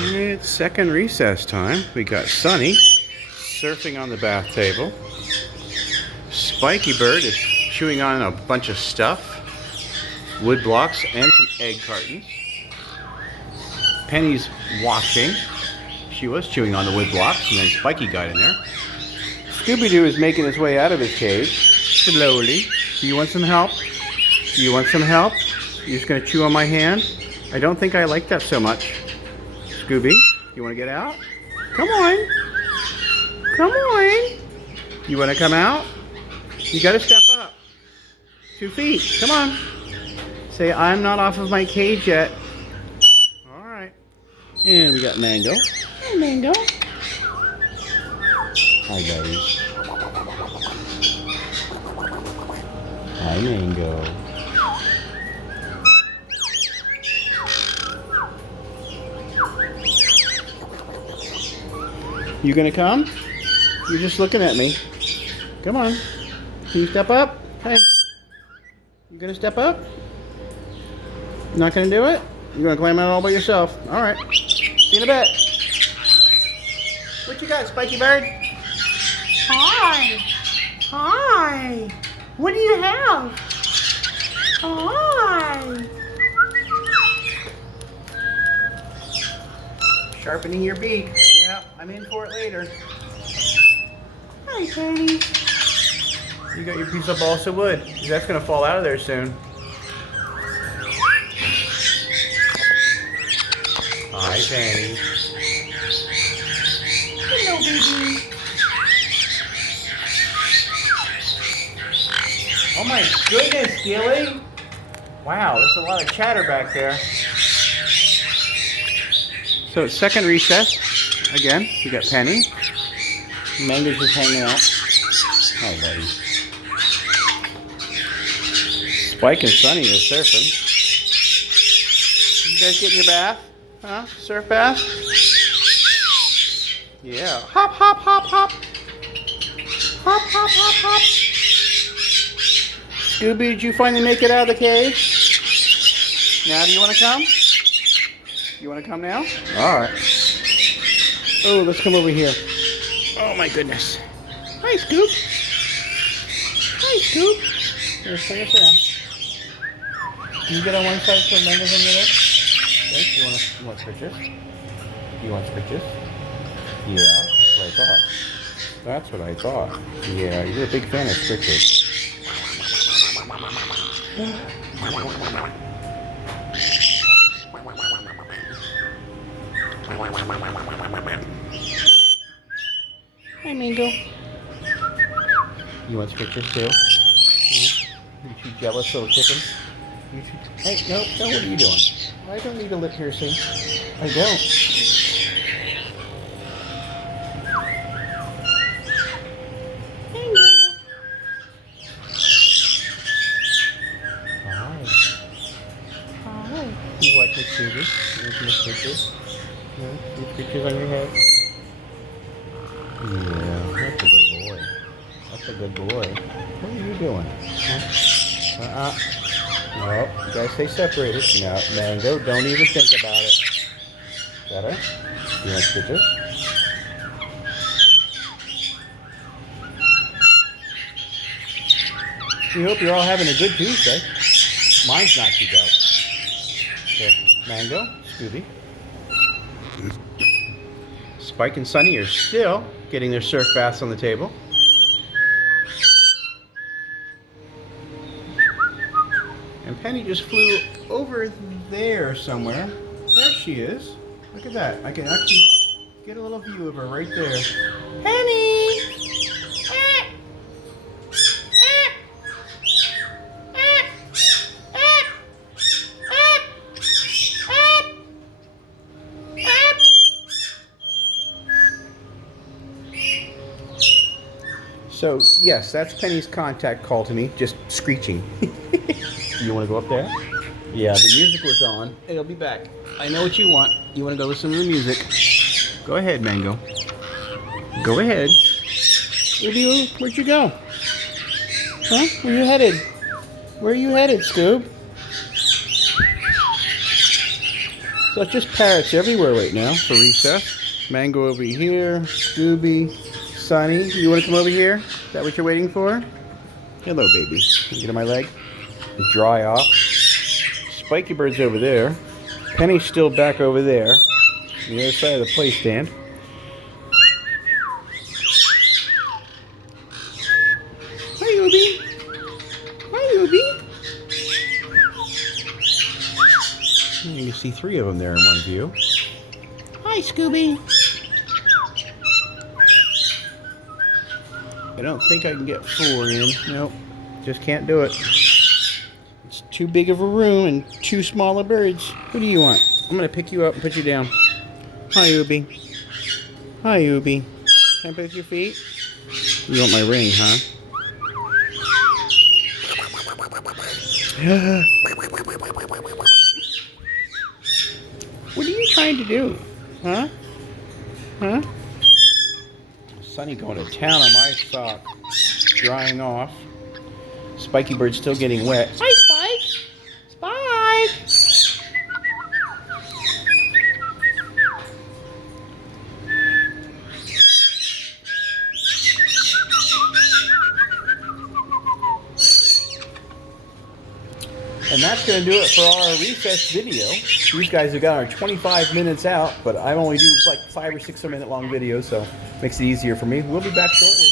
It's second recess time. We got Sunny surfing on the bath table. Spikey-bird is chewing on a bunch of stuff, wood blocks and some egg cartons. Penny's watching. She was chewing on the wood blocks and then Spiky got in there. ScoobyDoo is making his way out of his cage slowly. Do you want some help? Do you want some help? You're just going to chew on my hand? I don't think I like that so much. Scooby, you want to get out? Come on. Come on. You want to come out? You got to step up. 2 feet. Come on. Say, I'm not off of my cage yet. All right. And we got Mango. Hi, Mango. Hi, buddy. Hi, Mango. You gonna come? You're just looking at me. Come on. Can you step up? Hey. You gonna step up? Not gonna do it? You're gonna climb out all by yourself. Alright. See you in a bit. What you got, Spikey-bird? Hi. Hi. What do you have? Hi. Sharpening your beak. Yeah, I'm in for it later. Hi, Penny. You got your piece of balsa wood. That's gonna fall out of there soon. Hi, Penny. Hello, baby. Oh my goodness, Gilly! Wow, there's a lot of chatter back there. So it's second recess. Again, we got Penny. Mango's just hanging out. Hi, buddy. Spike and Sunny are surfing. You guys getting your bath? Huh? Surf bath? Yeah. Hop, hop, hop, hop. Hop, hop, hop, hop. Scooby, did you finally make it out of the cage? Now, do you want to come? You want to come now? All right. Oh, let's come over here. Oh, my goodness. Hi, Scoop. Hi, Scoop. Here, swing us around. Can you get on one side so Mango's on the other? Okay. You want switches? You want switches? Yeah, that's what I thought. That's what I thought. Yeah, you're a big fan of switches. Hi, Mango. You want switches too? You two jealous little chickens? Hey, no, what are you doing? I don't need a lip piercing. I don't. Mango. Hi. Hi. You watch my Scooby? You want some switches? No? Some switches on your head? Yeah, that's a good boy. That's a good boy. What are you doing? Huh? No, you guys stay separated. No, Mango, don't even think about it. Better? You want switches? We hope you're all having a good Tuesday. Mine's not too bad. Okay, Mango, Scooby. Spike and Sunny are still getting their surf baths on the table. And Penny just flew over there somewhere. There she is. Look at that. I can actually get a little view of her right there. Penny! So, yes, that's Penny's contact call to me, just screeching. You want to go up there? Yeah, the music was on. It'll be back. I know what you want. You want to go listen to the music. Go ahead, Mango. Go ahead. Where'd you go? Huh? Where you headed? Where are you headed, Scoob? So it's just parrots everywhere right now for recess. Mango over here, Scooby, Sunny. You want to come over here? Is that what you're waiting for? Hello, baby. Can you get on my leg? Dry off. Spikeybird's over there. Penny's still back over there, on the other side of the play stand. Hi, Ubi. Hi, Ubi. You can see 3 of them there in one view. Hi, Scooby. I don't think I can get 4 in. Nope, just can't do it. It's too big of a room and 2 smaller birds. What do you want? I'm gonna pick you up and put you down. Hi, Ubi. Hi, Ubi. Can I put your feet? You want my ring, huh? What are you trying to do? Huh? Huh? Sunny going to town on my sock. Drying off. Spikeybird's still getting wet. Hi, Spike! Spike! And that's going to do it for our recess video. These guys have got our 25 minutes out, but I only do like 5 or 6 minute long videos, so it makes it easier for me. We'll be back shortly.